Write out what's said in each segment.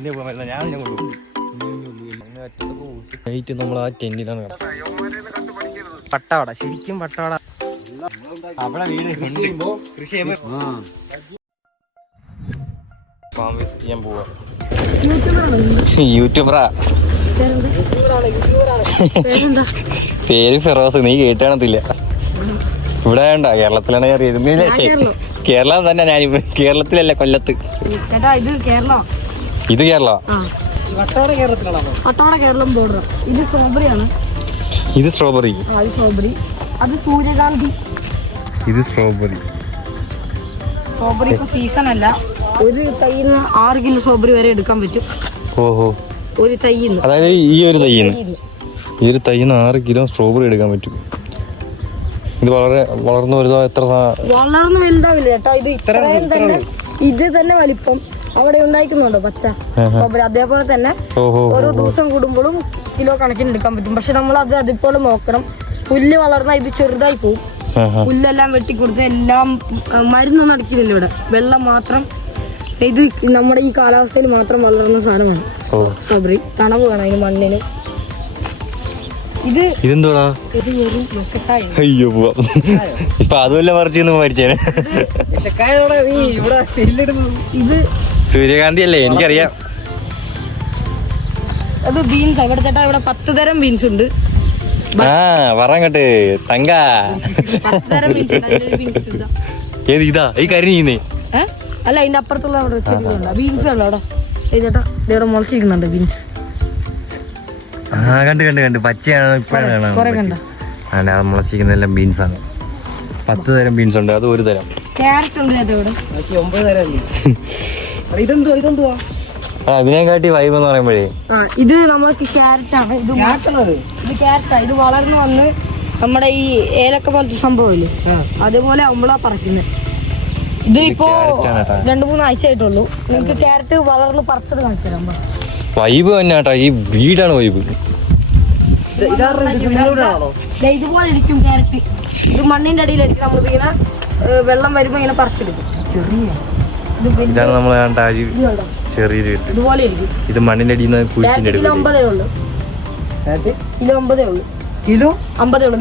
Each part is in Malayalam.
ചുണ്ടിയെ പോകാൻ പറ്റില്ല. ഞാൻ നിന്നെ കൊണ്ടുപോകും. നമ്മൾ ആ ടെന്റിലാണ് പട്ടവട, ശരിക്കും പട്ടവട. അവിടെ വീട് കൃഷി ഫാം വിസിറ്റ് ചെയ്യാൻ പോവാ. യൂട്യൂബറാ. പേര് ഫിറോസ്. നീ കേട്ടാണത്തില്ല. ഇവിടെ വേണ്ട, കേരളത്തിലാണ് അറിയത്. കേരളം തന്നെ. ഞാൻ കേരളത്തിലല്ല, കൊല്ലത്ത്. ഇത് കേരള. ഇത് സ്ട്രോബെറി. അത് സൂര്യകാന്തി. ഇത് സ്ട്രോബെറി. സ്ട്രോബെറി ഇപ്പൊ സീസൺ അല്ല. ഒരു തൈന്ന് 6 കിലോ സ്ട്രോബെറി വരെ എടുക്കാൻ പറ്റും. ഓഹോ. ഒരു തൈന്ന്, അതായത് ഈ ഒരു തൈന്ന് 6 കിലോ സ്ട്രോബെറി എടുക്കാൻ പറ്റും. ഇത് വളരെ വളർന്നു വരുന്നോ? എത്ര വളർന്നു വലുതാവില്ല ചേട്ടാ. ഇത് ഇത്രയും തന്നെ, ഇത് തന്നെ വലിപ്പം അവിടെ ഉണ്ടായിരിക്കുന്നുണ്ടോ പച്ച സ്ട്രോബെറി. അതേപോലെ തന്നെ ഓരോ ദിവസം കൂടുമ്പോഴും കിലോ കണക്കിന് എടുക്കാൻ പറ്റും. പക്ഷെ നമ്മൾ അത് അതേപോലെ നോക്കണം. പുല്ല് വളർന്നാൽ ഇത് ചെറുതായി പോകും. പുല്ലെല്ലാം വെട്ടിക്കൊടുത്ത് എല്ലാം മരുന്നൊന്നും അടിക്കുന്നില്ല ഇവിടെ. വെള്ളം മാത്രം. ഇത് നമ്മുടെ ഈ കാലാവസ്ഥയിൽ മാത്രം വളരുന്ന സാധനമാണ് സ്ട്രോബെറി. തണവ് വേണം അതിന്, മണ്ണിന്. ഇതെന്തോടാ? അയ്യോ, ഇപ്പൊ അതുമല്ല പറിച്ചു മേടിച്ചേനെ. ഇത് സൂര്യകാന്തി അല്ലേ? എനിക്കറിയാം. അത് ബീൻസ്. ഇവിടെ ചേട്ടാ ഇവിടെ 10 തരം ബീൻസ് ഉണ്ട്. പറങ്ങട്ട് തങ്ക. 10 തരം ബീൻസ്. ഏത് ഇതാ? ഈ കരിഞ്ഞീന്നേ? അല്ല, അതിന്റെ അപ്പുറത്തുള്ള അവിടെ ചെടികളുണ്ട്. ബീൻസ് ഉണ്ടോ അവിടെ? ചേട്ടാ ഇവിടെ മുളച്ചിരിക്കുന്നുണ്ട് ബീൻസ്. കണ്ട് പച്ചയാണ്. ഇപ്പോഴാണ് മുളച്ചിരിക്കുന്നതെല്ലാം ബീൻസ് ആണ്. 10 തരം ബീൻസ് ഉണ്ട്. അത് ഒരു തരം. ക്യാരറ്റ് ഉണ്ട് ചേട്ടാ ഇവിടെ. 9 തരം. ഇതെന്തുവാ? അതിനെക്കാട്ടി വൈബ് എന്ന് പറയുമ്പോഴേ ഇത് നമുക്ക് ക്യാരറ്റ് ആണ്. ഇത് ക്യാരറ്റാ. ഇത് വളർന്നു വന്ന് നമ്മുടെ ഈ ഏലക്ക പോലത്തെ സംഭവമില്ലേ, അതേപോലെ നമ്മളാ പറിക്കുന്നത്. ഇത് ഇപ്പോ 2-3 ആഴ്ച ആയിട്ടുള്ളൂ. നിങ്ങൾക്ക് ക്യാരറ്റ് വളർന്ന് പറിച്ചത് കാണിച്ചു തരാം. വൈബ് തന്നെയാട്ടാ. ഈ വീടാണ് വൈബ്. ഇതുപോലെ ഇരിക്കും ക്യാരറ്റ്. ഇത് മണ്ണിന്റെ അടിയിലായിരിക്കും. നമ്മളിങ്ങനെ വെള്ളം വരുമ്പോ ഇങ്ങനെ പറിച്ചെടുക്കും. ഇതാണ് നമ്മൾ ചെറിയൊരു വിത്ത്. ഇതുപോലെ ഇരിക്കും. ഇത് മണ്ണിന്റെ അടിയിൽ നിന്ന് കുഴിച്ചിട്ട് കിലോ 50 ഉള്ളൂ. കിലോ 50 ഉള്ളൂ.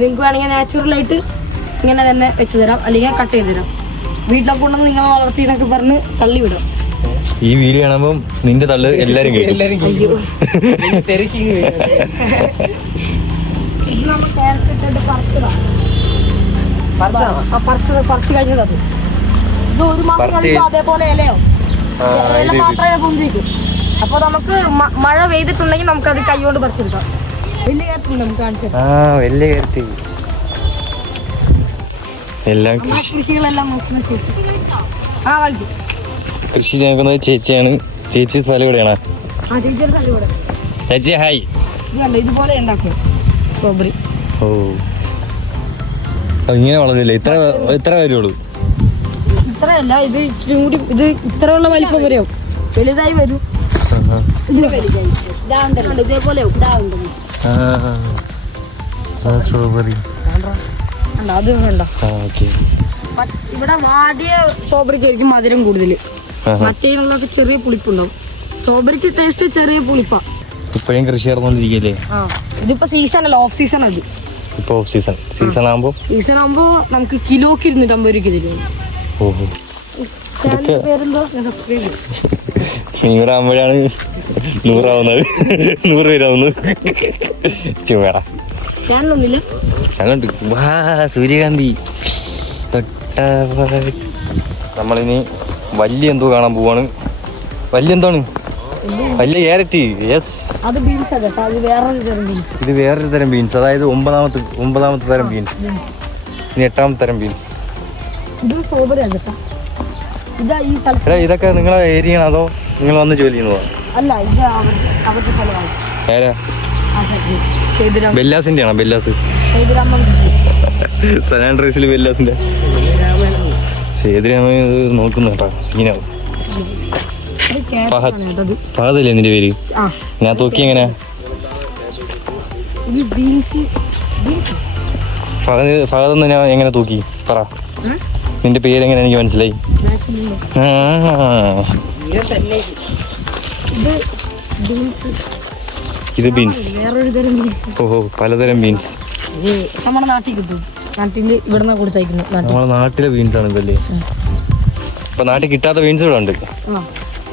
നിങ്ങൾക്ക് വേണമെങ്കിൽ നാച്ചുറൽ ആയിട്ട് ഇങ്ങനെ തന്നെ വെച്ച് തരാം, അല്ലെങ്കിൽ കട്ട് ചെയ്ത് തരാം. വീട്ടിലൊക്കെ കൊണ്ടുവന്ന് നിങ്ങൾ വളർത്തി എന്നൊക്കെ പറഞ്ഞ് തള്ളി വിടും. ഈ വീഡിയോ കാണുമ്പോൾ നിന്റെ തള്ളു എല്ലാരും കേൾക്കും. ഇത് നമ്മൾ ക്യാരറ്റ് ഇട്ടിട്ട് പറിച്ചു കഴിഞ്ഞത്. ഇത് ഒരു മാസം കഴിയുമ്പോൾ അതേപോലെ ഇലയോ മാത്രമേ പൊന്തിരിക്കും. അപ്പൊ നമുക്ക് മഴ പെയ്തിട്ടുണ്ടെങ്കിൽ നമുക്ക് അത് കൈകൊണ്ട് പറിച്ചെടുക്കാം. വലിയ ക്യാരറ്റ് നമുക്ക് കാണിച്ചു. വലിയ ക്യാരറ്റ്. എല്ലാം കൃഷികളെല്ലാം നോക്കുന്ന ചേച്ചി. കൃഷി നോക്കുന്നത് ചേച്ചിയാണ്. ചേച്ചി സ്ഥലം ഇവിടെയാണ്. ചേച്ചി ഹായ്. ഇതുപോലെ ഉണ്ടാക്കും സ്ട്രോബെറി. ഓ, ഇങ്ങനെ വളരില്ല. ഇത്ര വരുള്ളൂ. ഇത്രയല്ല, ഇത് ഇച്ചിരി കൂടി. ഇത് ഇത്രയുള്ള വലിപ്പം വരെയോ വലുതായി വരും. ഇതേപോലെ സ്ട്രോബെറി അത് വേണ്ട. ഇവിടെ വാടിയ സ്ട്രോബെറിക്ക് ആയിരിക്കും മധുരം കൂടുതൽ. മറ്റേതിനുള്ളൊക്കെ ചെറിയ പുളിപ്പുണ്ടാവും. സ്ട്രോബെറിക്ക് ടേസ്റ്റ് ചെറിയ പുളിപ്പാ. ഇപ്പഴും കൃഷി നടന്നുകൊണ്ടിരിക്കല്ലേ? ഇതിപ്പോ സീസൺ അല്ല, ഓഫ് സീസൺ. അത് ഇപ്പൊ ഓഫ് സീസൺ ആകുമ്പോ നമുക്ക് കിലോക്ക് 250 രൂപയ്ക്ക് തരും. ഓഹോ. പേരെന്തോ? നിങ്ങളാകുമ്പോഴാണ് 100 ആവുന്നത്. 100 പേരാവുന്നത്. ചുമേടാ. ചാനലുണ്ട്. വാ, സൂര്യകാന്തി. നമ്മളിനി വലിയ എന്തോ കാണാൻ പോവാണ്. വലിയ എന്താണ്? വലിയ ക്യാരറ്റ്. യെസ്, ഇത് വേറൊരു തരം ബീൻസ്. അതായത് 9ാമത്തെ തരം ബീൻസ്. ഇനി 8ാമത്തെ തരം ബീൻസ്. ഇതൊക്കെ നിങ്ങളെ ഏരിയ അതോ നിങ്ങൾ വന്ന് ജോലി ചെയ്യുന്നതോ? ബെല്ലാസിന്റെ ആണോ? ബെല്ലാസ് സനാൻഡ്രീസിൽ ബെല്ലാസിന്റെ സേതുരാമ നോക്കുന്നു കേട്ടോ. സീനാവും. ഫഹദല്ലേ നിന്റെ പേര്? ഞാൻ തോക്കി എങ്ങനെയാ? ഫഹദ് ഞാൻ എങ്ങനെ തൂക്കി പറ. നിന്റെ പേര് എങ്ങനെ എനിക്ക് മനസ്സിലായി? ഇത് ബീൻസ്. ഇത് ബീൻസ്. വേറൊരു തരം ബീൻസ്. ഓഹോ, പലതരം ബീൻസ്. ഇത് നമ്മുടെ നാട്ടിൽ കിട്ടും. നാട്ടിൽ ഇവിടുന്ന് കൊടുത്തയക്കുന്നു. നമ്മളെ നാട്ടിലെ ബീൻസ് ആണ് ഇതല്ലേ? ഇപ്പൊ നാട്ടിൽ കിട്ടാത്ത ബീൻസ് ഇവിടെ ഉണ്ട്.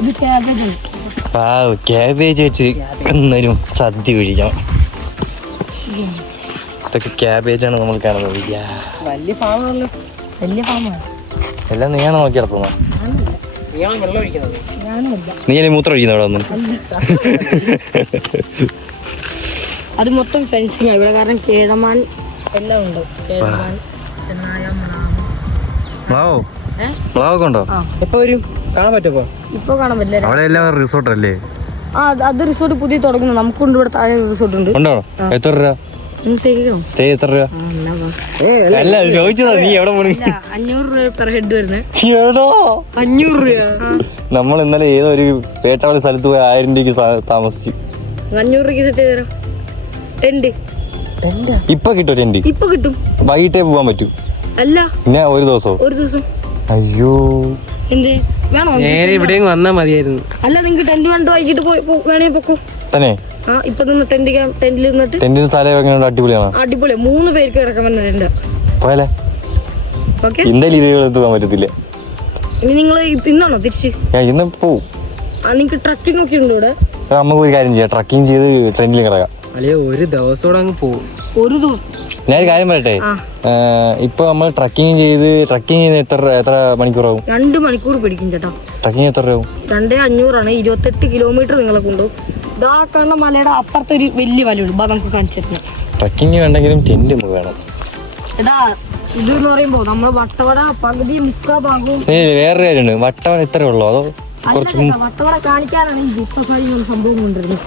ഇത് ക്യാബേജ്. ക്യാബേജ് വെച്ച് എന്നൊരു സദ്യ കഴിക്കാം. ഇതൊക്കെ ക്യാബേജാണ് നമ്മൾ കാണുന്നത്. വലിയ ഫാമാണല്ലോ. വലിയ ഫാമാണ്. എല്ലാം നീയാണ് നോക്കി നടത്തുന്നത്. വെള്ളം ഒഴിക്കുന്നത് ഞാനല്ല. നീ അല്ലേ മൂത്രം ഒഴിക്കുന്ന ഇവിടെ വന്ന്? അത് മൊത്തം ഫെൻസിങ് ഇവിടെ. കാരണം കേഴമാൻ എല്ലാം ഉണ്ട്. കേഴമാൻ, പ്ലാവൊക്കെ ഉണ്ടോ? എപ്പോ വരും? കാണാൻ പറ്റുമോ? ഇപ്പൊ കാണാൻ പറ്റില്ല. അവിടെ എല്ലാം റിസോർട്ട് അല്ലേ? അത് റിസോർട്ട് പുതിയ തുടങ്ങുന്നു. നമുക്കുണ്ട് ഇവിടെ താഴെ റിസോർട്ട് ഉണ്ട്. ഉണ്ടോ? എത്ര രൂപ സ്റ്റേ? എത്ര രൂപ? അല്ല ചോദിച്ചതാ. നീ എവിടെ പോണി? 500 രൂപ പെർ ഹെഡ് വരുന്നത്. 500 രൂപ. നമ്മൾ ഇന്നലെ ഏതോ ഒരു വേട്ടാവളി സ്ഥലത്ത് പോയി 1000 രൂപയ്ക്ക് താമസിച്ചു. 500 രൂപയ്ക്ക് സെറ്റ് ചെയ്ത് തരാം. ടെന്റ് ഇപ്പൊ കിട്ടും. ടെന്റ് ഇപ്പൊ കിട്ടും. വൈകിട്ടേ പോവാൻ പറ്റൂ. അല്ല, പിന്നെ ഒരു ദിവസം. അയ്യോ, എന്ത് വേണോ? നേരെ ഇവിടെ വന്നാ മതിയായിരുന്നു. അല്ല, നിങ്ങൾക്ക് ടെന്റ് വേണ്ട, വൈകിട്ട് വേണേ പൊക്കോ തന്നെ. ഇപ്പൊ നിന്ന് ടെന്റിൽ നിന്നിട്ട് ടെന്റിന് സ്ഥലം എങ്ങനെയുണ്ട്? അടിപൊളിയാണ്. അടിപൊളി. 3 പേർക്ക് കിടക്കാൻ പറ്റുന്ന ടെന്റ്. പോയാലേ? ഓക്കെ. എന്തായാലും ഇത് പോകാൻ പറ്റത്തില്ല. ഇനി നിങ്ങൾ ഇന്നാണോ തിരിച്ച്? ഞാൻ ഇന്ന് പോവും. നിങ്ങക്ക് ട്രക്കിംഗ് ഒക്കെ ഉണ്ട് ഇവിടെ. നമുക്ക് ഒരു കാര്യം ചെയ്യാം, ട്രക്കിംഗ് ചെയ്ത് ടെന്റിൽ കിടക്കാം. അല്ലേ, ഒരു ദിവസത്തോടെ അങ്ങ് പോകും. ഒരു ദിവസം. ഞാനൊരു കാര്യം പറയട്ടെ, ഇപ്പൊ നമ്മൾ ട്രക്കിംഗ് ചെയ്യുന്ന എത്ര മണിക്കൂറാവും? 2 മണിക്കൂർ പിടിക്കും ചേട്ടാ. ട്രക്കിംഗ് എത്ര രൂപ? 2500 28 കിലോമീറ്റർ നിങ്ങളെ കൊണ്ടുപോകും. ഇതാ കാണുന്ന മലയുടെ അപ്പുറത്തെ ഒരു വലിയ മലയുള്ളൂ. നമുക്ക് കാണിച്ചിരുന്നു. ട്രക്കിംഗ് വേണ്ടെങ്കിലും ടെന്റ് നമുക്ക് വേണം. എടാ, ഇത് എന്ന് പറയുമ്പോ നമ്മള് വട്ടവട പകുതി മുക്കാ ഭാഗവും. വേറൊരു കാര്യമുണ്ട്, വട്ടവട ഇത്ര ഉള്ളോ അതോ കുറച്ച്? വട്ടവട കാണിക്കാനാണ് ഈ ജീപ്പ് സഫാരി സംഭവം കൊണ്ടിരുന്നത്.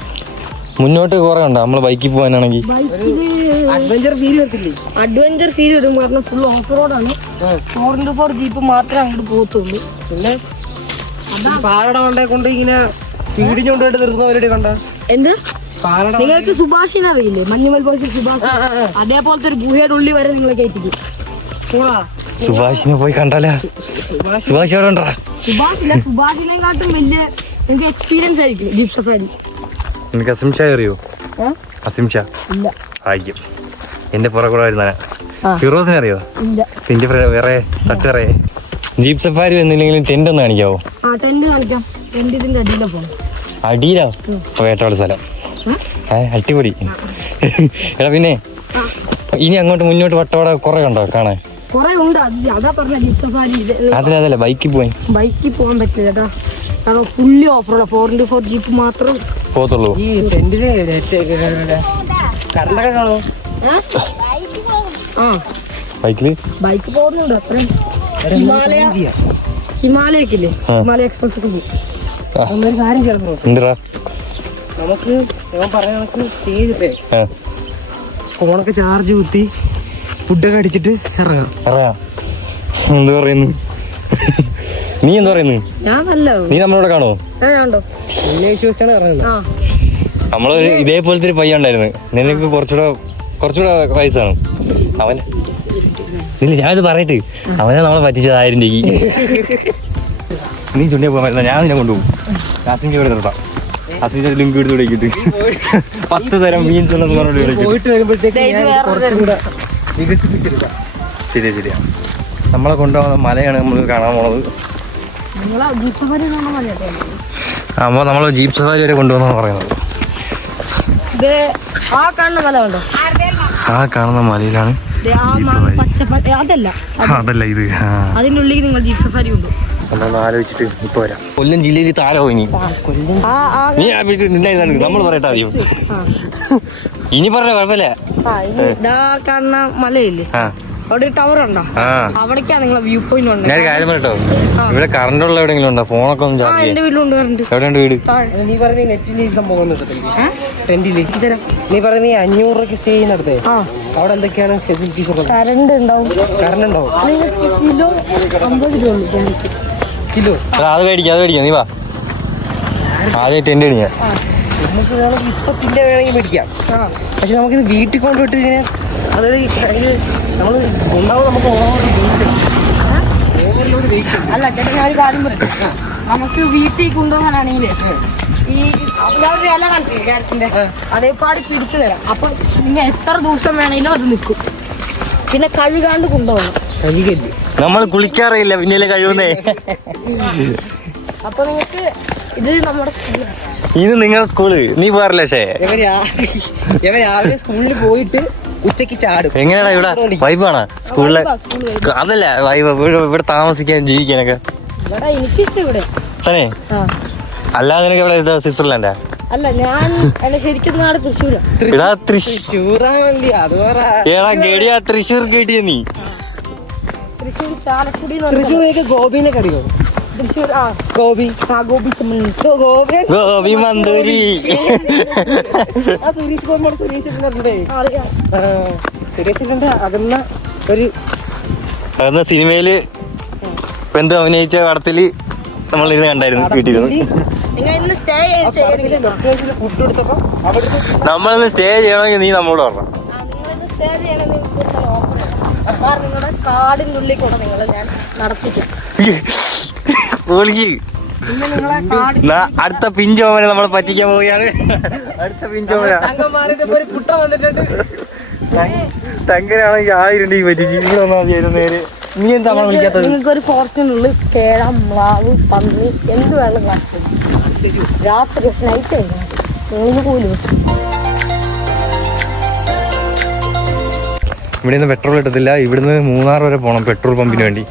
മുന്നോട്ട് കുറെ ഉണ്ടോ നമ്മള് ബൈക്കിൽ പോകാനാണെങ്കിൽ? അഡ്വഞ്ചർ ഫീൽ വരത്തില്ലേ? അഡ്വഞ്ചർ ഫീൽ വരും. കാരണം ഫുൾ ഓഫ് റോഡാണ്. 4x4 ജീപ്പ് മാത്രമേ അങ്ങോട്ട് പോകത്തുള്ളൂ. പിന്നെ പാറയുടെ കൊണ്ടേ കൊണ്ട് ഇങ്ങനെ സ്പീഡിൽ കൊണ്ടുപോയിട്ട് നിർത്തുന്നവരുടെ കണ്ട എന്ത്? നിങ്ങൾക്ക് സുഭാഷിനെ അറിയില്ലേ? മഞ്ഞുമൽ പോലത്തെ സുഭാഷ്. അതേപോലത്തെ ഒരു ഗുഹയുടെ ഉള്ളിൽ വരെ നിങ്ങളെ കയറ്റിക്കും. സുഭാഷിനെ പോയി കണ്ടാലാ? സുഭാഷ് എവിടെ ഉണ്ടാ? സുഭാഷിനെക്കാട്ടും വലിയ നിങ്ങൾക്ക് എക്സ്പീരിയൻസ് ആയിരിക്കും ജീപ്പ് സഫാരി. നിനക്ക് അസിം ഷാ അറിയോ? അസിം ഷാ ഇല്ല. ആയിരിക്കും. എന്റെ പുറകെ വരുന്ന ഫിറോസിനെ അറിയോ? ഇല്ല. എന്റെ വേറെ തട്ടുകറേ. ജീപ്പ് സഫാരി വന്നില്ലെങ്കിലും ടെന്റ് ഒന്ന് കാണിക്കാവോ? ടെന്റ് കാണിക്കാം. ടെന്റ് ഇതിന്റെ അടിയിലാ പോണം. അടിയിലാ? വേട്ടോട് സ്ഥലം അടിപൊളി. എടാ പിന്നെ ഇനി അങ്ങോട്ട് മുന്നോട്ട് വട്ടവട കുറെ ഉണ്ടോ കാണാൻ? കൊറേ ഉണ്ട്. അതാ പറഞ്ഞ ജീപ്പ് സഫാരി. അതല്ല ബൈക്കിൽ പോയി. ബൈക്കിൽ പോകാൻ പറ്റില്ല ചേട്ടാ. കാരണം fully off road. 4x4 jeep മാത്രം പോകത്തുള്ളൂ. ഈ ടെന്റിന് കറണ്ടൊക്കെ കാണോ? ബൈക്ക് പോകുന്നുണ്ട്. അത്രയും ഹിമാലയക്കില്ലേ? ഹിമാലയ എക്സ്പ്രസ് ഒക്കെ പോയി. ഒരു കാര്യം ചെയ്യാം. നമുക്ക് ഞാൻ പറയാൻ സ്റ്റേ ചെയ്തിട്ടേ ഫോണൊക്കെ ചാർജ് കുത്തി ഫുഡൊക്കെ അടിച്ചിട്ട് ഇറങ്ങാം. എന്ത് പറയുന്നു? നീ എന്താ പറയുന്നു? നീ നമ്മളോട് കാണോ? എന്നെ വിശ്വസിച്ചാണ് ഇറങ്ങുന്നത്. നമ്മളൊരു ഇതേപോലത്തെ ഒരു പയ്യ ഉണ്ടായിരുന്നു. നിനക്ക് കുറച്ചുകൂടെ വയസ്സാണ് അവൻ. ഇല്ല, ഞാനിത് പറയട്ടെ, അവനെ നമ്മളെ പറ്റിച്ചത് 1000 രൂപയ്ക്ക്. നീ ചുണ്ടിയെ പോകാൻ പറ്റുന്ന ഞാൻ നിന്നെ കൊണ്ടുപോകും. കാസിൻ്റെ ഇവിടെ നിർത്താം. കാസിൻ്റെ ലിങ്ക് എടുത്ത് വിളിക്കിട്ട് 10 തരം മീൻസ് ഉണ്ടെന്ന് പറഞ്ഞോണ്ട് വിളിക്കും. പോയിട്ട് വരുമ്പോഴത്തേക്ക് വികസിപ്പിച്ചെടുക്കാം. ശരിയാ. നമ്മളെ കൊണ്ടുപോകുന്ന മലയാണ് നമ്മൾ കാണാൻ പോണത്. അപ്പോൾ നമ്മൾ ജീപ്പ് സഫാരി വരെ കൊണ്ടുപോകുന്ന പറയുന്നത്. ആ കാണുന്ന മലയിലാണ് അതല്ല ഇത്. അതിന്റെ ഉള്ളിൽ നിങ്ങൾ ജീപ്പ് സഫാരി ഉണ്ട്. നമ്മളൊന്ന് ആലോചിച്ചിട്ട് ഇപ്പൊ വരാം. കൊല്ലം ജില്ലയിൽ താരോ ഇനി നീ നമ്മൾ പറയട്ടെ ആദ്യം. ഇനി പറഞ്ഞ കുഴപ്പമില്ല. കാണുന്ന മലയില്ലേ, അവിടെ ടവർ ഉണ്ടോ? അവിടേക്കാ നിങ്ങളെ വ്യൂ പോയിന്റ് ഉണ്ട്. ഞാൻ കാര്യം പറയട്ടോ, ഇവിടെ കറണ്ട് ഉള്ള എവിടെയെങ്കിലും ഉണ്ടോ? ഫോണൊക്കെ ഒന്ന് ചാർജ് ചെയ്യാം. എന്റെ വീട്ടിലുണ്ട് കറണ്ട്. എവിടെയുണ്ട് വീട്? നീ പറഞ്ഞ നെറ്റിന് സംഭവം ടെന്റില് നീ പറഞ്ഞ 500 രൂപയ്ക്ക് സ്റ്റേ ചെയ്യുന്നിടത്തേ അവിടെ എന്തൊക്കെയാണ് ഫെസിലിറ്റീസ് ഉള്ളത്? കറണ്ട് ഉണ്ടാവും. കറണ്ട് ഉണ്ടാവും. കിലോ 50 രൂപ. കിലോ അത് മേടിക്കാം. നീ വാ ആദ്യം ടെന്റ് അടിക്കാം. നമുക്ക് വേണമെങ്കിൽ ഇപ്പൊ തിന്റെ വേണമെങ്കിൽ മേടിക്കാം. പക്ഷെ നമുക്കിത് വീട്ടിൽ കൊണ്ടുപോയിട്ട് ഇങ്ങനെ അതൊരു നമ്മൾ ഉണ്ടാവും. നമുക്ക് അല്ല ചേട്ടാ, ഞാൻ ഒരു കാര്യം പറയാം. നമുക്ക് വീട്ടിൽ കൊണ്ടുപോകാനാണെങ്കിലേ ഈ അവരവരുടെ ഇല കാണിച്ചില്ലേ ക്യാരറ്റിന്റെ അതേപാടി പിടിച്ചു തരാം. അപ്പൊ നിങ്ങൾ എത്ര ദിവസം വേണമെങ്കിലും അത് നിൽക്കും. പിന്നെ കഴുകാണ്ട് കൊണ്ടുപോകണം. കഴുകല്ലേ നമ്മൾ കുളിക്കാറില്ല പിന്നെയല്ലേ കഴിവുന്നേ. അപ്പൊ നിങ്ങൾക്ക് ഇത് നമ്മുടെ സ്കൂളാണ്. ഇത് നിങ്ങളുടെ സ്കൂള്, നീ പോകാറില്ല? പക്ഷേ ഇവ രാവിലെ സ്കൂളിൽ പോയിട്ട് ഉച്ചക്ക് ചാടും. എങ്ങനെയാടാ ഇവിടെ വൈബാണോ സ്കൂളിലെ? അതല്ല വൈബ് ഇവിടെ താമസിക്കാൻ ജീവിക്കാനൊക്കെ. ഇവിടെ എനിക്കിഷ്ടം ഇവിടെ തന്നെ. അല്ലാതെ നിനക്ക് ഇവിടെ സ്വിറ്റ്സർലാൻഡാ? അല്ല, ഞാൻ എന്റെ ശരിക്കും നാട് തൃശ്ശൂരാ. ഏടാ ഗഡിയാ തൃശ്ശൂർ കേട്ടിയ നീ? തൃശ്ശൂർ ചാലക്കുടി. തൃശ്ശൂരൊക്കെ ഗോപിനൊക്കെ അറിയോ? തൃശ്ശൂർ ഗോപി ഗോപി ചെമ്മണ്ണി ഗോപി മന്ദൂരി. സുരേഷ് ഗോപി സുരേഷിന്റെ അറിയാം. സുരേഷിന്റെ അകന്ന ഒരു അന്ന് സിനിമയില് പെന്ത് അഭിനയിച്ച പടത്തില് നമ്മളിരുന്ന് കണ്ടായിരുന്നു വീട്ടിലിരുന്ന്. നിങ്ങൾ ഇന്ന് സ്റ്റേ ചെയ്യണമെങ്കിൽ ഫുഡ് എടുത്തപ്പോ അവിടെ നമ്മളിന്ന് സ്റ്റേ ചെയ്യണമെങ്കിൽ നീ നമ്മളോട് പറഞ്ഞു. നിങ്ങളിന്ന് സ്റ്റേ ചെയ്യണമെങ്കിൽ ഓഫർ നിങ്ങളുടെ കാടിന്റെ ഉള്ളിൽ കൂടെ നിങ്ങളെ ഞാൻ നടത്തിക്കും. പിന്നെ നിങ്ങളെ കാടിന്റെ അടുത്ത പിഞ്ചോമനെ നമ്മൾ പറ്റിക്കാൻ പോവുകയാണ്. അടുത്ത പിഞ്ചോമന ഒരു കുട്ട വന്നിട്ടുണ്ട്. തങ്കനാണെങ്കിൽ 1000 രൂപ പറ്റിച്ച് ഇവിടെ വന്നാൽ മതിയായിരുന്നു നേരെ. നീ എന്താ നമ്മളെ വിളിക്കാത്തത്? നിങ്ങൾക്ക് ഒരു ഫോറസ്റ്റിനുള്ളിൽ കേഴ, മ്ലാവ്, പന്നി എന്ത് വേണം കാണിച്ചു രാത്രി നൈറ്റ് ആയിരുന്നു. നിങ്ങൾ പോലും ഇവിടെ നിന്ന് പെട്രോൾ കിട്ടത്തില്ല. ഇവിടുന്ന് മൂന്നാർ വരെ പോകണം പെട്രോൾ പമ്പിന് വേണ്ടി.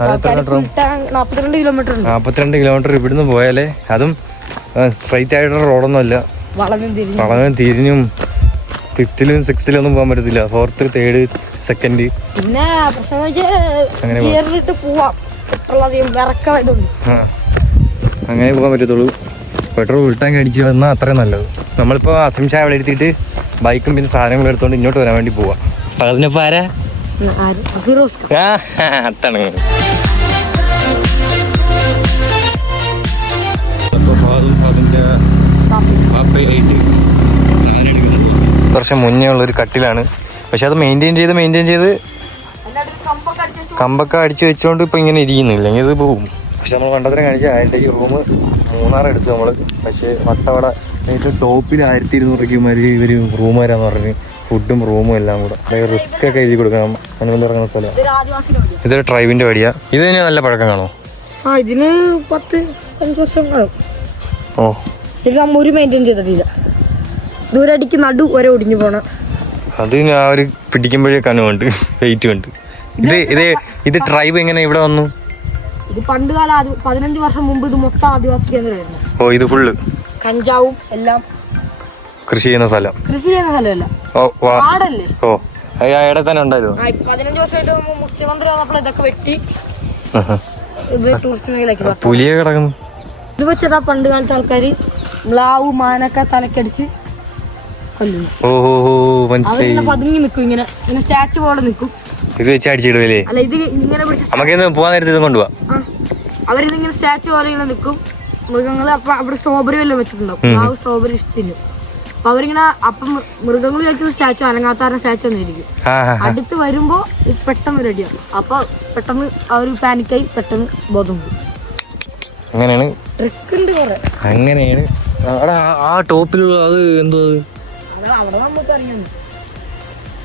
42 കിലോമീറ്റർ ഉണ്ട്. 42 കിലോമീറ്റർ ഇവിടുന്ന് പോയാലേ. അതും സ്ട്രൈറ്റ് ആയിട്ടുള്ള റോഡൊന്നും അല്ല, വളവും തിരിഞ്ഞും 5th-ലും 6th-ലൊന്നും പോകാൻ പറ്റത്തില്ല. 4th, 3rd, 2nd. പിന്നെ പ്രശ്നം പോവാം. പെട്രോൾ അധികം വിറക്കായിട്ടൊന്നും അങ്ങനെ പോകാൻ പറ്റത്തുള്ളൂ. പെട്രോൾ ഉൾട്ടാൻ അടിച്ച് വന്നാൽ അത്രയും നല്ലത്. നമ്മളിപ്പോൾ അസിം ഷാ അവിടെ എടുത്തിട്ട് ബൈക്കും പിന്നെ സാധനങ്ങളും എടുത്തോണ്ട് ഇങ്ങോട്ട് വരാൻ വേണ്ടി പോവാം. അതിനിപ്പോ ആരാ? അത്താണ്. കുറച്ച് മുന്നേ ഉള്ളൊരു കട്ടിലാണ്. പക്ഷെ അത് മെയിൻറ്റെയിൻ ചെയ്ത് കമ്പൊക്കെ അടിച്ചു വെച്ചോണ്ട് ഇപ്പൊ ഇങ്ങനെ ഇരിക്കുന്നില്ല, ഇല്ലെങ്കിൽ ഇത് പോവും. പക്ഷെ നമ്മൾ പണ്ടത്തിനെ കാണിച്ച അതിൻ്റെ ഈ റൂം 3 എടുത്തു നമ്മള്. പക്ഷെ വട്ടവട ഏറ്റവും ടോപ്പിൽ 1200 രൂപയ്ക്ക് ഇവര് റൂമുകാരാന്ന് പറഞ്ഞു. ഫുഡും റൂമും എല്ലാം കൂടെ റിസ്ക് ഒക്കെ എഴുതി കൊടുക്കണം. അനുബന്ധം ഇറങ്ങുന്ന സ്ഥലം. ഇതൊരു ട്രൈബിന്റെ വഴിയാ. ഇത് തന്നെ നല്ല പഴക്കം കാണോ? ഇതിന് 10-5 വർഷം കാണും. ഓ, ഇത് നമ്മ ഒരു മെയിൻറ്റെയിൻ ചെയ്തിട്ടില്ല. ദൂരടിക്ക് നടു വരെ ഒടിഞ്ഞു പോണം. അത് ഞാൻ ഒരു പിടിക്കുമ്പോഴേ കനുണ്ട്, വെയിറ്റ് ഉണ്ട്. ഇത് ട്രൈബ് എങ്ങനെ ഇവിടെ വന്നു? ഇത് പണ്ട് കാലം 15 വർഷം മുമ്പ് ഇത് മൊത്തം ആദിവാസി കേന്ദ്രമായിരുന്നു. ഓ, ഇത് ഫുള്ള് കഞ്ചാവും എല്ലാം കൃഷി ചെയ്യുന്ന സ്ഥലം. കൃഷി ചെയ്യുന്ന സ്ഥലമല്ല, കാടല്ലേ. ഓ, ഇവിടെ തന്നെ ഉണ്ടായിരുന്നു. 15 വർഷമായിട്ട് മുഖ്യമന്ത്രി വന്നപ്പോൾ ഇതൊക്കെ വെട്ടി ഇത് ടൂറിസ്റ്റ് മേഖലയ്ക്ക്. പുലിയെ കിടക്കുന്നു. ഇത് വെച്ചതാ പണ്ട് കാലത്തെ ആൾക്കാര് മ്ലാവ് മാനൊക്കെ തലക്കടിച്ച് കൊല്ലുന്നു. ഓ, അവരിങ്ങനെ പതുങ്ങി നിക്കും, ഇങ്ങനെ സ്റ്റാച്ചു പോലെ നിക്കും. ഇത് വെച്ച് അടിച്ചിടുവല്ലേ? അല്ല, ഇത് ഇങ്ങനെ പിടിച്ച് നമുക്ക് പോവാൻ നേരത്തെ ഇത് കൊണ്ടുപോവാ. അവരിതിങ്ങനെ സ്റ്റാച്ചു പോലെ ഇങ്ങനെ നിക്കും മൃഗങ്ങള്. അപ്പൊ അവിടെ സ്ട്രോബെറി വല്ലതും വെച്ചിട്ടുണ്ടാവും. സ്ട്രോബെറി ഇഷ്ടത്തില്ല. അപ്പൊ അവരിങ്ങനെ അപ്പം മൃഗങ്ങൾ വെക്കുന്ന സ്റ്റാച്ചു അനങ്ങാത്താരുടെ സ്റ്റാച്ചു ഒന്നിരിക്കും. അടുത്ത് വരുമ്പോ പെട്ടെന്ന് റെഡിയാവും. അപ്പൊ പെട്ടെന്ന് അവർ പാനിക്കായി പെട്ടെന്ന് ബോധം പോകും. അങ്ങനെയാണ്. ട്രിക്കുണ്ട് കുറെ. അങ്ങനെയാണ്. ആ ടോപ്പിലുള്ള അത് എന്തോ അതാ അവിടെ നമുക്ക് അറിയാം.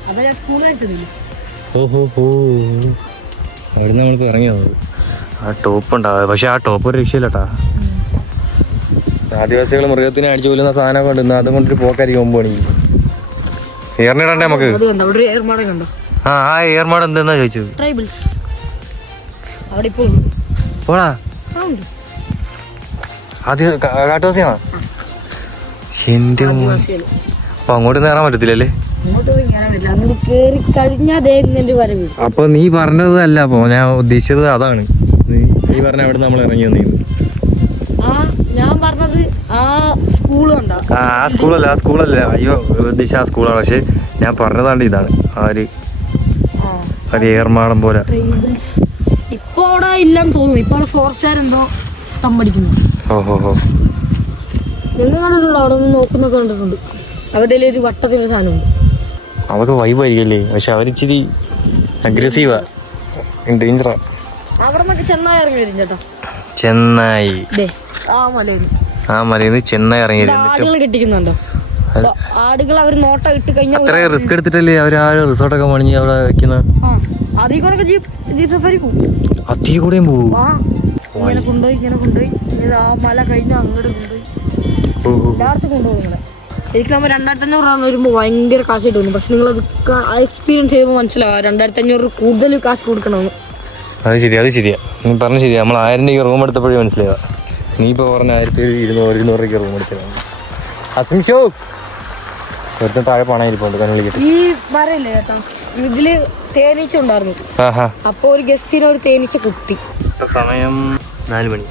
അതാ ഞാൻ സ്കൂളിൽ വെച്ചതില്ല. ഓഹോ, അവിടെ നമ്മൾക്ക് ഇറങ്ങി വന്നത്. ആ ടോപ്പ് ഉണ്ടാവുക. പക്ഷെ ആ ടോപ്പ് ഒരു രക്ഷയില്ലട്ടാ. ആദിവാസികൾ മൃഗത്തിനെ അടിച്ചു കൊല്ലുന്ന സാധനം കൊണ്ട് അതും കൊണ്ടൊരു പോക്കായിരിക്കും മുമ്പ് പണി. ഏറിനിടണ്ടേ നമുക്ക്? ആ ഏർമാട് എന്താ ചോദിച്ചത്? ട്രൈബൽസ് അവിടെ പോടാ. ആദ്യം കാട്ടുവാസിയാണോ? എന്റെ അപ്പൊ അങ്ങോട്ട് നേറാൻ പറ്റത്തില്ലല്ലേ? അപ്പൊ നീ പറഞ്ഞത് അല്ല. അപ്പൊ ഞാൻ ഉദ്ദേശിച്ചത് അതാണ്. നീ പറഞ്ഞ അവിടെ നമ്മൾ ഇറങ്ങി വന്നിരുന്നു. ഞാൻ പറഞ്ഞത് ആ സ്കൂളല്ല. അയ്യോ, ഉദ്ദേശിച്ച ആ സ്കൂളാണ്. പക്ഷെ ഞാൻ പറഞ്ഞതാണ്ട് ഇതാണ്. ആ ഒരു ഏർമാടം പോലെ. ഇപ്പൊ അവിടെ ഇല്ലെന്ന് തോന്നുന്നു. ഇപ്പൊ ഫോറസ്റ്റുകാരെന്തോ തമ്പടിക്കുന്നു. ഓഹോ, നിങ്ങൾ കണ്ടിട്ടുണ്ടോ? അവിടെ നിന്ന് നോക്കുന്നൊക്കെ കണ്ടിട്ടുണ്ട്. അവരുടെ ഒരു വട്ടത്തിനൊരു സാധനമുണ്ട്. അതൊക്കെ വൈബായിരിക്കല്ലേ? പക്ഷെ അവരിച്ചിരി അഗ്രസീവാ, ഡേഞ്ചറാ. അവിടെ ചെന്നായി ഇറങ്ങി വരും ചേട്ടാ. ചെന്നായി ആ മലയിൽ ആ മലയിൽ നിന്ന് ചെന്നൈ ഇറങ്ങി. ആടുകൾ കെട്ടിക്കുന്നുണ്ടോ? ആടുകൾ അവർ നോട്ട ഇട്ട് കഴിഞ്ഞാൽ അത്ര റിസ്ക് എടുത്തിട്ടല്ലേ അവർ ആ റിസോർട്ടൊക്കെ പണിഞ്ഞ് അവിടെ വെക്കുന്നത്. അതിൽ കൂടെ ജീപ്പ് സഫാരി പോകും. അതീ കൂടെയും പോകും. ഇങ്ങനെ കൊണ്ടുപോയി ആ മല കഴിഞ്ഞ അങ്ങോട്ട് കൊണ്ടുപോയി എല്ലായിടത്തും കൊണ്ടുപോകും. നിങ്ങളെ എനിക്ക് നമ്മൾ 2500 രൂപ വരുമ്പോൾ ഭയങ്കര കാശായിട്ട് തോന്നും. പക്ഷെ നിങ്ങൾ അത് എക്സ്പീരിയൻസ് ചെയ്യുമ്പോൾ മനസ്സിലാവും 2500 കൂടുതൽ കാശ് കൊടുക്കണമെന്ന്. അത് ശരിയാ. നീ പറഞ്ഞ ശരിയാ. നമ്മൾ 1000 രൂപയ്ക്ക് റൂം എടുത്തപ്പോഴേ മനസ്സിലായതാ. നീ ഇപ്പോൾ പറഞ്ഞ 1200-200 രൂപയ്ക്ക് റൂം എടുത്തതാണ്. അസിംഷോ ഒരുത്ത താഴെ പണം ഇരിപ്പുണ്ട്. കണ്ണുകളിൽ ഈ പറയില്ലേ ചേട്ടാ, ഇതില് തേനീച്ച ഉണ്ടായിരുന്നു. അപ്പൊ ഒരു ഗസ്റ്റിന് ഒരു തേനീച്ച കുത്തി. സമയം 4 മണി.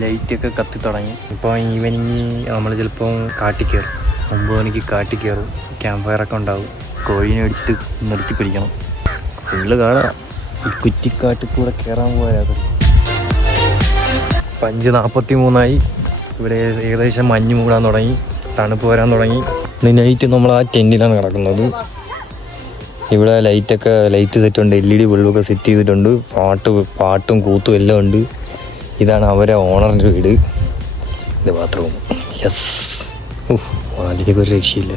ലൈറ്റൊക്കെ കത്തി തുടങ്ങി. ഇപ്പോൾ ഈവനിങ് നമ്മൾ ചിലപ്പോൾ കാട്ടിൽ കയറും. 9 മണിക്ക് കാട്ടിൽ കയറും. ക്യാമ്പ് ഫയറൊക്കെ ഉണ്ടാവും. കോഴീനെ അടിച്ചിട്ട് നിർത്തി പിടിക്കണം. ഫുള്ള് കാണാം. ഈ കുറ്റിക്കാട്ടിൽ കൂടെ കയറാൻ പോയാൽ 5:43 ഇവിടെ ഏകദേശം മഞ്ഞ് മൂടാൻ തുടങ്ങി. തണുപ്പ് വരാൻ തുടങ്ങി. നൈറ്റ് നമ്മൾ ആ ടെൻറ്റിലാണ് കിടക്കുന്നത്. ഇവിടെ ലൈറ്റ് സെറ്റ് ഉണ്ട്. LED ബൾബൊക്കെ സെറ്റ് ചെയ്തിട്ടുണ്ട്. പാട്ടും കൂത്തും എല്ലാം ഉണ്ട്. ഇതാണ് അവരെ ഓണറിൻ്റെ വീട്. ഇത് ബാത്റൂം. യെസ്. അതിലേക്ക് ഒരു രക്ഷയില്ല.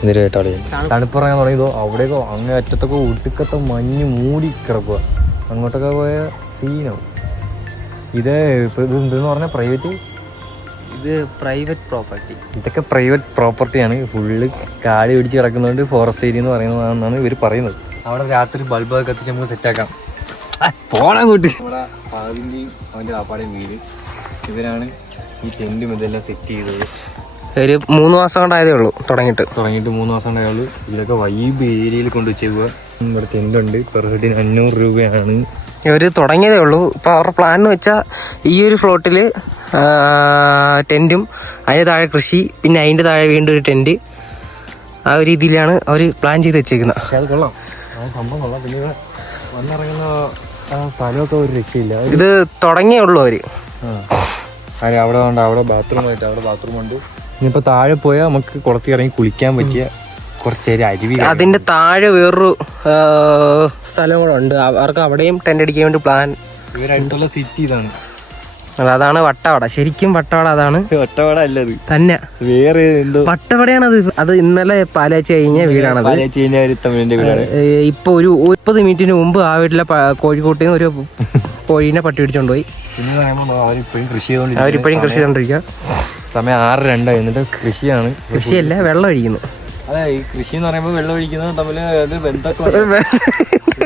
എന്തൊരു കേട്ടാളി തണുപ്പിറങ്ങാൻ തുടങ്ങിയതോ അവിടെയൊക്കെ അങ്ങേ അറ്റത്തൊക്കെ ഒടുക്കത്തെ മഞ്ഞ് മൂടി കിടക്കുക. അങ്ങോട്ടൊക്കെ പോയ സീനാവും. ഇത് എന്തെന്ന് പറഞ്ഞാൽ പ്രൈവറ്റ് പ്രോപ്പർട്ടി. ഇതൊക്കെ പ്രൈവറ്റ് പ്രോപ്പർട്ടിയാണ്. ഫുള്ള് കാല് പിടിച്ച് കിടക്കുന്നതുകൊണ്ട് ഫോറസ്റ്റ് ഏരിയ എന്ന് പറയുന്നതാണെന്നാണ് ഇവർ പറയുന്നത്. അവിടെ രാത്രി ബൾബൊക്കെ കത്തിച്ച് നമുക്ക് സെറ്റാക്കാം. പോണാൻ കൂട്ടി. നമ്മുടെ ഫാദിൻ്റെയും അവൻ്റെ ആപ്പാടെയും വീട്. ഇവരാണ് ഈ ടെൻറ്റും ഇതെല്ലാം സെറ്റ് ചെയ്തത്. ഒരു 3 മാസം കൊണ്ടായതേ ഉള്ളൂ തുടങ്ങിയിട്ട് 3 മാസം ഉണ്ടായുള്ളൂ. ഇതൊക്കെ വൈബ് ഏരിയയിൽ കൊണ്ട് വെച്ചേക്കുക. ഇവിടെ ടെൻറ്റുണ്ട്. പെർ ഹെഡിന് 500 രൂപയാണ്. ഇവർ തുടങ്ങിയതേ ഉള്ളൂ. ഇപ്പോൾ അവരുടെ പ്ലാൻ എന്ന് വെച്ചാൽ ഈ ഒരു ഫ്ലോട്ടിൽ ടെൻറ്റും അതിൻ്റെ താഴെ കൃഷി, പിന്നെ അതിൻ്റെ താഴെ വീണ്ടും ഒരു ടെൻറ്റ്, ആ ഒരു രീതിയിലാണ് അവർ പ്ലാൻ ചെയ്ത് വെച്ചേക്കുന്നത്. പക്ഷെ അത് കൊള്ളാം. സംഭവം കൊള്ളാം. പിന്നെ വന്നിറങ്ങുന്ന സ്ഥലമൊക്കെ ഒരു രക്ഷയില്ല. ഇത് തുടങ്ങിയേ ഉള്ളൂ അവർ. അവിടെ ബാത്റൂം ഉണ്ട്. ഇനിയിപ്പോൾ താഴെ പോയാൽ നമുക്ക് കുളത്തിൽ ഇറങ്ങി കുളിക്കാൻ പറ്റിയ കുറച്ചേരി അരുവി. അതിൻ്റെ താഴെ വേറൊരു സ്ഥലം കൂടെ ഉണ്ട്. അവർക്ക് അവിടെയും ടെൻ്റ് അടിക്കാൻ വേണ്ടി പ്ലാൻ. ഇവരടുത്തുള്ള സിറ്റി ഇതാണ്. അതാണ് വട്ടവട. ശരിക്കും വട്ടവട അതാണ്. ഒറ്റവട അല്ലത് തന്നെ, വേറെ എന്തോ വട്ടവടയാണത്. അത് ഇന്നലെ പാലാച്ച് കഴിഞ്ഞ വീടാണത്. തമിഴിന്റെ വീടാണ്. ഇപ്പൊ ഒരു 30 മിനിറ്റിന് മുമ്പ് ആ വീട്ടിലെ കോഴിക്കോട്ടിൽ നിന്ന് ഒരു കോഴീനെ പട്ടി പിടിച്ചോണ്ടുപോയി. അവരിപ്പോഴും കൃഷി ചെയ്തോണ്ടിരിക്കുക. സമയം 6:02 എന്നിട്ട് കൃഷിയാണ്. കൃഷിയല്ല, വെള്ളം ഒഴിക്കുന്നു. അതെ, ഈ കൃഷി എന്ന് പറയുമ്പോൾ വെള്ളം ഒഴിക്കുന്നത് തമ്മിൽ ബന്ധമൊക്കെ.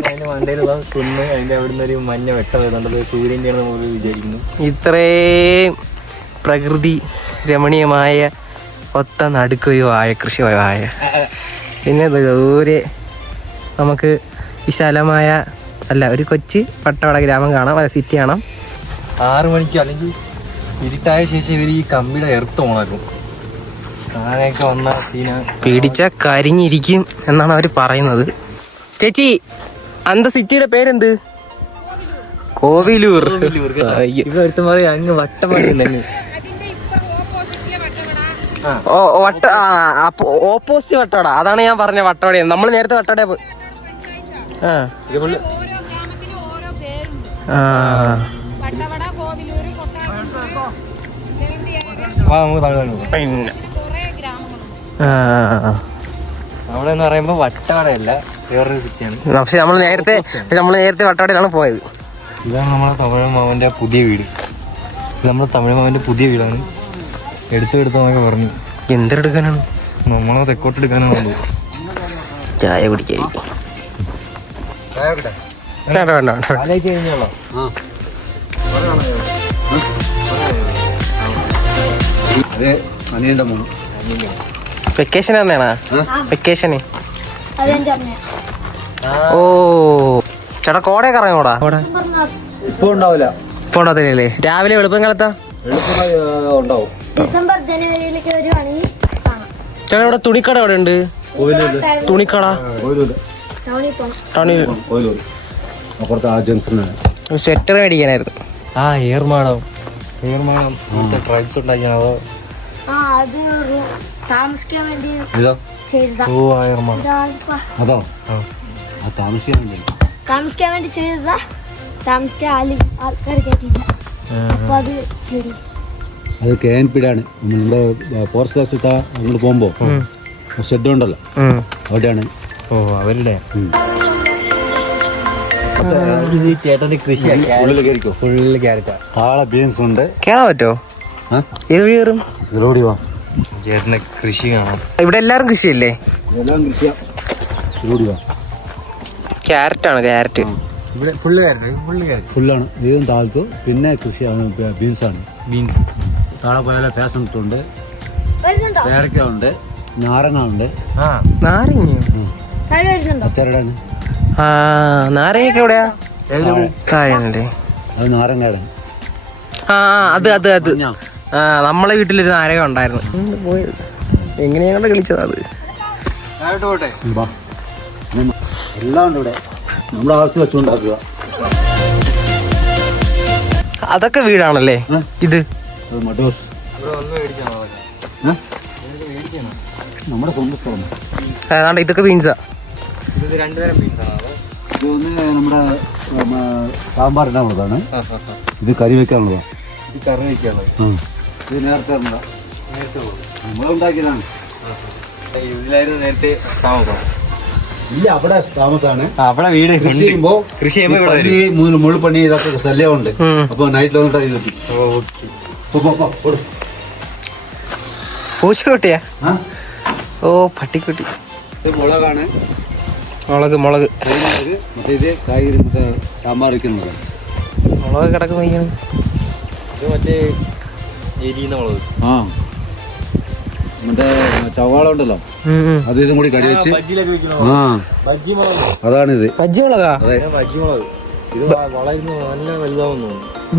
അതിന്റെ മണ്ടയിലുള്ള കുന്ന്, അതിന്റെ അവിടുന്ന് ഒരു മഞ്ഞ വെട്ടം വരുന്നുണ്ട്. സൂര്യൻ്റെയാണ് നമ്മൾ വിചാരിക്കുന്നു. ഇത്രയും പ്രകൃതി രമണീയമായ ഒത്ത നടുക്കൊരു കൃഷി വാഴ. പിന്നെ ദൂരെ നമുക്ക് വിശാലമായ ഒരു കൊച്ചു വട്ടവട ഗ്രാമം കാണാം. സിറ്റി കാണാം. 6 മണിക്ക് അല്ലെങ്കിൽ ഇരുട്ടായ ശേഷം ഇവർ ഈ കമ്പിയുടെ എർത്ത് ഓണാക്കും. താഴെയൊക്കെ വന്ന പേടിച്ച കരിഞ്ഞിരിക്കും എന്നാണ് അവർ പറയുന്നത്. ചേച്ചി, അന്ത സിറ്റിയുടെ പേരെന്ത്? കോവിലൂർ. ഇവടുത്ത് പറയും അങ്ങ് വട്ടമണി തന്നെ. ഓപ്പോസിറ്റ് വട്ടവട. അതാണ് ഞാൻ പറഞ്ഞ വട്ടവട. നമ്മൾ നേരത്തെ വട്ടവട പോയി. അവിടെ എന്ന് പറയുമ്പോ വട്ടവടയല്ല, വേറൊരു സിറ്റിയാണ്. പക്ഷെ നമ്മൾ നേരത്തെ വട്ടവടയിലാണ് പോയത്. ഇതാണ് നമ്മളെ തമിഴമാവന്റെ പുതിയ വീട്. ഇത് നമ്മുടെ തമിഴമാവന്റെ പുതിയ വീടാണ്. എടുത്തെന്നൊക്കെ പറഞ്ഞു. എന്തെടുക്കാനാണ്? നമ്മളെ തെക്കോട്ടെടുക്കാനാണ്. ചായ കുടിക്കാൻ കഴിഞ്ഞോളാം. വെക്കേഷൻ തന്നെയാണോ? വെക്കേഷന്. ഓ ചേട്ടാ, കോടയൊക്കെ ഇറങ്ങോടാ? ഇപ്പൊ ഉണ്ടാവില്ല. ഇപ്പൊ ഉണ്ടാവില്ലേ? രാവിലെ വെളുപ്പം കാലത്താ ഉണ്ടാവും. ഡിസംബർ ജനുവരിയിലേക്ക് വരുവാണെങ്കിൽ ചേട്ടാ, ഇവിടെ തുണിക്കട എവിടെ ഉണ്ട്? തുണിക്കട ടൗണിൽ. സ്വെറ്റർ മേടിക്കാനായിരുന്നു. ഏർമാടം ട്രൈബ്സ് ഉണ്ടാക്കിയാണോ? താമസിക്കാൻ വേണ്ടി താമസിക്കാൻ വേണ്ടി ചെയ്തതാ. താമസിക്കാൻ ആൾക്കാർ കേട്ടില്ല. അപ്പൊ അത് ശരി. അത് KNPയുടെ ആണ്. നമ്മുടെ ഫോറസ്റ്റ് ഹൗസ് അങ്ങോട്ട് പോകുമ്പോൾ ഷെഡ് ഉണ്ടല്ലോ, അവിടെയാണ്. ഓ അവരുടെ ചേട്ടന്റെ കൃഷി ഫുള്ള് ക്യാരറ്റാ. താഴെ ബീൻസ് ഉണ്ട്. കേറാൻ പറ്റോ? ഏത് വഴി കയറും? റോഡി വാ. ചേട്ടന്റെ കൃഷി കാണാം. ഇവിടെ എല്ലാരും കൃഷിയല്ലേ? ഇതെല്ലാം കൃഷിയാ. റോഡി വാ. ക്യാരറ്റാണ്, ക്യാരറ്റ്. ഇവിടെ ഫുള്ള് ക്യാരറ്റ് ഫുള്ളാണ്. ഇതും താഴത്തു. പിന്നെ കൃഷിയാണ്, ബീൻസാണ്. ബീൻസ് താഴെ പോലെ ഫാഷൻ ഉണ്ട്, പേരക്ക ഉണ്ട്, നാരങ്ങ ഉണ്ട്. നാരങ്ങ അച്ചാരടാണ്. ആ നാരങ്ങയൊക്കെ എവിടെയാ? താഴെയാണല്ലേ. അത് നാരങ്ങയുടെ. ആ അത് അത് അത് ആ നമ്മളെ വീട്ടിലൊരു നാരങ്ങ ഉണ്ടായിരുന്നു. പോയത് എങ്ങനെയാണ് കളിച്ചത് അത്. വാ. എല്ലാം ഉണ്ട് ഇവിടെ. നമ്മുടെ ആവശ്യം വെച്ചുകൊണ്ടാക്കുക. അതൊക്കെ വീടാണല്ലേ ഇത്? മഡോസ് നമ്മുടെ സ്വന്തം സ്ഥലം. അതാണ്ട് ഇതൊക്കെ ബീൻസാ. ഇത് രണ്ടുതരം ബീൻസാണ്. ഇത് ഒന്ന് നമ്മുടെ സാമ്പാറിനുള്ളതാണ്. ഇത് കറി വെക്കാനുള്ളതാണ്. ഇത് കറി വയ്ക്കാനുള്ളത്. ഇത് നേരത്തെ നമ്മളുണ്ടാക്കിയതാണ്. ഇതിലായിരുന്നു നേരത്തെ താമസം. ഇല്ല, അവിടെ താമസമാണ്. അവിടെ വീട് കൃഷി ചെയ്യുമ്പോ മുഴുപണി ഇതൊക്കെ ശല്യമുണ്ട്. അപ്പൊ നൈറ്റിൽ വന്നിട്ട് പൂച്ചക്കുട്ടിയാ? ഓ പട്ടിക്കുട്ടി. ഇത് മുളകാണ്. മുളക് മുളക് മറ്റേ ഇത് കായ്കറി മറ്റേ സാമ്പാർ വയ്ക്കുന്നത്. മുളക് കിടക്കുന്ന ഇത് മറ്റേ എരിയുന്ന മുളക്. ആ മറ്റേ ചവാള ഉണ്ടല്ലോ, അത് ഇതും കൂടി കറി വെച്ച്. ആ അതാണിത്. ബജ്ജി മുളകാ? അതെ, ബജ്ജി മുളക്. ഇത് വളരുന്നു നല്ല വലുതാവുന്നു.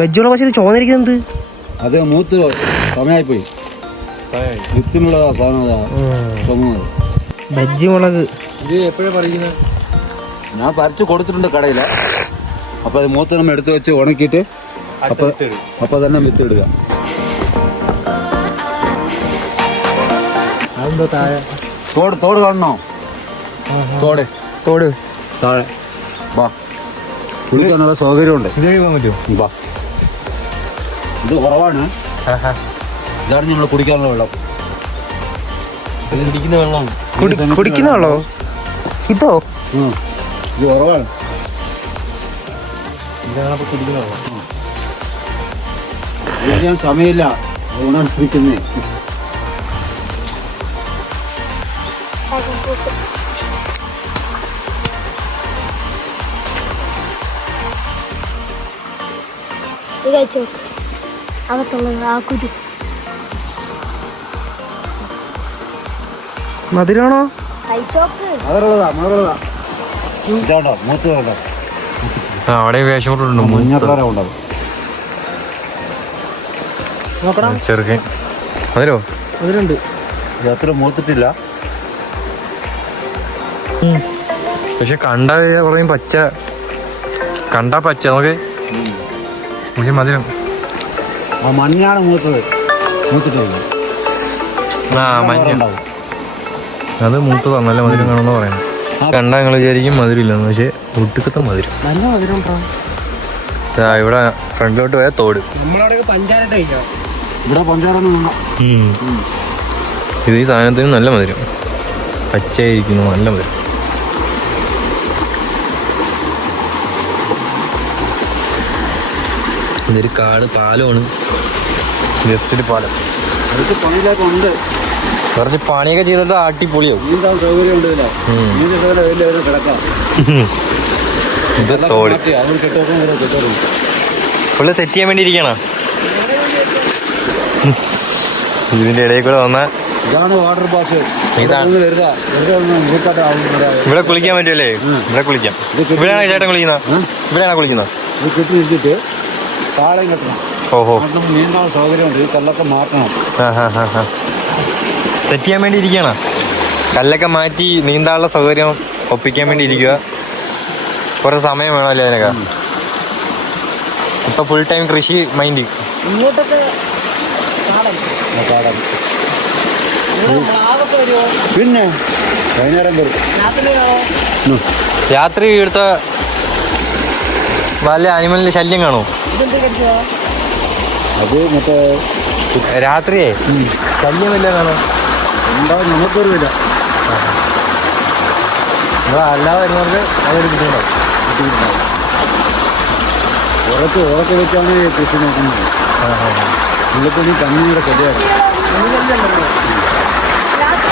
ബജ്ജി മുളക് പക്ഷേ ചോന്നിരിക്കുന്നത് അത് മൂത്ത് സമയമായിപ്പോയി. വിത്തിനുള്ള സാധനം ചുമന്നത്. ബജ്ജി മുളക് ഇത് എപ്പോഴാണ് പറിക്കുന്നത്? ഞാൻ പറിച്ച് കൊടുത്തിട്ടുണ്ട് കടയില്. അപ്പൊ അത് മൂത്ത് നമ്മൾ എടുത്ത് വെച്ച് ഉണക്കിയിട്ട് അപ്പൊ തന്നെ വിത്തിടുക. അതെന്തോ താഴെ തോട് കാണണോ? തോട് താഴെ വാ. കുളിക്കാനുള്ള സൗകര്യമുണ്ട്. ഇത് പോകാൻ പറ്റുമോ? വാ. ഇത് കുറവാണ്. ഇതാണ് ഞങ്ങൾ കുടിക്കാനുള്ള വെള്ളം. ഇത് കുടിക്കുന്ന വെള്ളം. കുടിക്കുന്ന വെള്ളോ ഇതോ? ഇത് കുറവാണ്. ഇതാണ് കുടിക്കുന്ന വെള്ളം. ഇത് ഞാൻ സമയമില്ല ഉണർത്തിരിക്കുന്നേ. അകത്തുള്ളത് ആ കുരു മധുരമാണോ? മധുരമുള്ളതാ, മധുരമുള്ളതാ. ഇതാണ്ടോ മൂത്ത് വേണ്ട. അവിടെ വേഷമുണ്ട്. മഞ്ഞ കളറാ ഉണ്ടാവും. ചെറുക്കൻ മധുരോ? മധുരമുണ്ട്. ഇത് അത്ര മൂത്തിട്ടില്ല. പക്ഷെ കണ്ട പറയും പച്ച, കണ്ടാ പച്ച നമുക്ക്. പക്ഷെ മധുരം. ആ മഞ്ഞാണ് മൂത്തത്, മൂത്തിട്ടില്ല. ആ മഞ്ഞ അത് മൂത്തതാണ്. നല്ല മധുരം കാണുമെന്ന് പറയുന്നത്. കണ്ടാ നിങ്ങൾ വിചാരിക്കും മധുരം ഇല്ലെന്ന്, പക്ഷെ ഒട്ടുക്കത്തെ മധുരം. നല്ല മധുരം ഉണ്ടോ? ഇവിടെ ഫ്രണ്ടിലോട്ട് പോയാൽ തോട്. നമ്മളവിടെ പഞ്ചാര കഴിക്കാം. ഇവിടെ പഞ്ചാരൊന്നും ഇത് ഈ സാധനത്തിന് നല്ല മധുരം. പച്ചയായിരിക്കുന്നു, നല്ല മധുരം. ഇതൊരു കാട് പാലമാണ്. ജസ്റ്റ് ഒരു പാലം. അടുത്ത് പണിയിലൊക്കെ ഉണ്ട്. കുറച്ച് പണിയൊക്കെ ചെയ്തിട്ട് ആട്ടിപ്പൊളിയാവും. നീന്താൻ സൗകര്യം ഉണ്ട്. കിടക്കാം. ഇത് തോട് ഫുള്ള് സെറ്റ് ചെയ്യാൻ വേണ്ടി ഇരിക്കണ. ഇതിന്റെ ഇടയിൽ കൂടെ വന്ന ഇതാണ് വാട്ടർ പാസ്. ഇതാണ്. ഇവിടെ കുളിക്കാൻ പറ്റുമല്ലേ? ഇവിടെ കുളിക്കാം. ഇവിടെയാണോ ചേട്ടൻ കുളിക്കുന്നത്? ഇവിടെയാണോ കുളിക്കുന്നത്? ഇത് കെട്ടി നിർത്തിയിട്ട് താഴെയും കെട്ടണം. ഓഹോ, നീന്താൻ സൗകര്യമുണ്ട്. ഈ കല്ലൊക്കെ മാറ്റണം. സെറ്റ് ചെയ്യാൻ വേണ്ടി ഇരിക്കുകയാണ്. കല്ലൊക്കെ മാറ്റി നീന്താനുള്ള സൗകര്യം ഒപ്പിക്കാൻ വേണ്ടി ഇരിക്കുക. കുറേ സമയം വേണമല്ലേ അതിനൊക്കെ. ഇപ്പൊ ഫുൾ ടൈം കൃഷി മൈൻഡ്. പിന്നെ വൈകുന്നേരം വരും. രാത്രി ഇവിടുത്തെ വല്ല അനിമലിന്റെ ശല്യം കാണോ? അത് മറ്റേ രാത്രിയേ ശല്യമില്ലെന്നാണോ? ഉണ്ടാവും, നമുക്കൊരുമില്ല. അല്ലാതെ വരുന്നവർക്ക് അതൊരു ബുദ്ധിമുട്ടാവും. ഉറക്കെ വെച്ചാണ് കൃഷി നോക്കുന്നത്. നിങ്ങൾക്ക് നീ കഞ്ഞിയുടെ ശരിയാണ്. രാത്രി